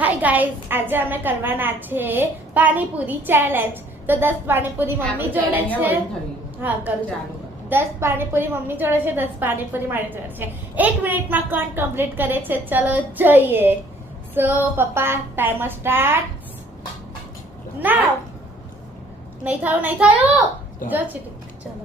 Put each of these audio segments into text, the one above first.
Hi guys, આજે અમે કરવાના છે પાણીપુરી ચેલેન્જ. તો 10 પાણીપુરી મમ્મી જોડે છે. હા, કરું છું. 10 પાણીપુરી મમ્મી જોડે છે, 10 પાણીપુરી મારી જોડે છે. 1 મિનિટમાં કોણ કમ્પ્લીટ કરે છે? ચલો જોઈએ. સો પપ્પા, ટાઈમર સ્ટાર્ટ નાઉ. નહીં થયું જો ચીટુ. ચલો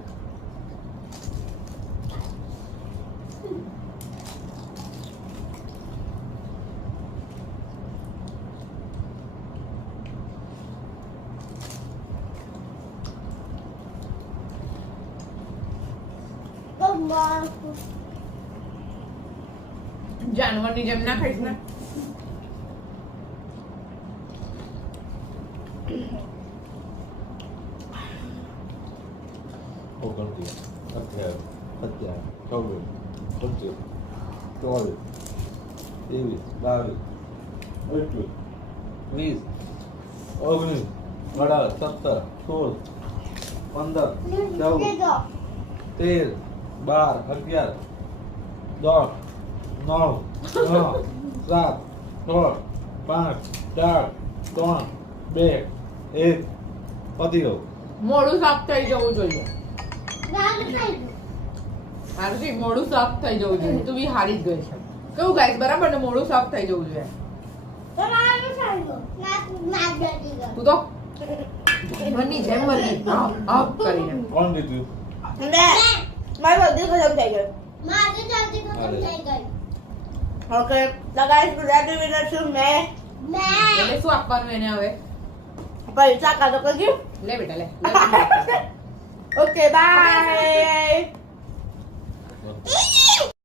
જાનવરની જેમ ના ખાઈશ ને. મોડું સાફ થઈ જવું જોઈએ. આરતી, મોડું સાફ થઈ જવું જોઈએ. તું બી હારી જ ગઈ છે. કેવું ગાઈસ, બરાબર ને? મોડું સાફ થઈ જવું જોઈએ. તું તો મની જેમ મની અપ કરીને કોણ દીધું? મારી બધી ખતમ થઈ ગઈ. ઓકે, તો ગાઈસ, ગુજરાતી વિનર છું મેં. એટલે શું આપવાનું એને હવે? પૈસા કાઢો કરજો. લે બેટા લે. Okay, by.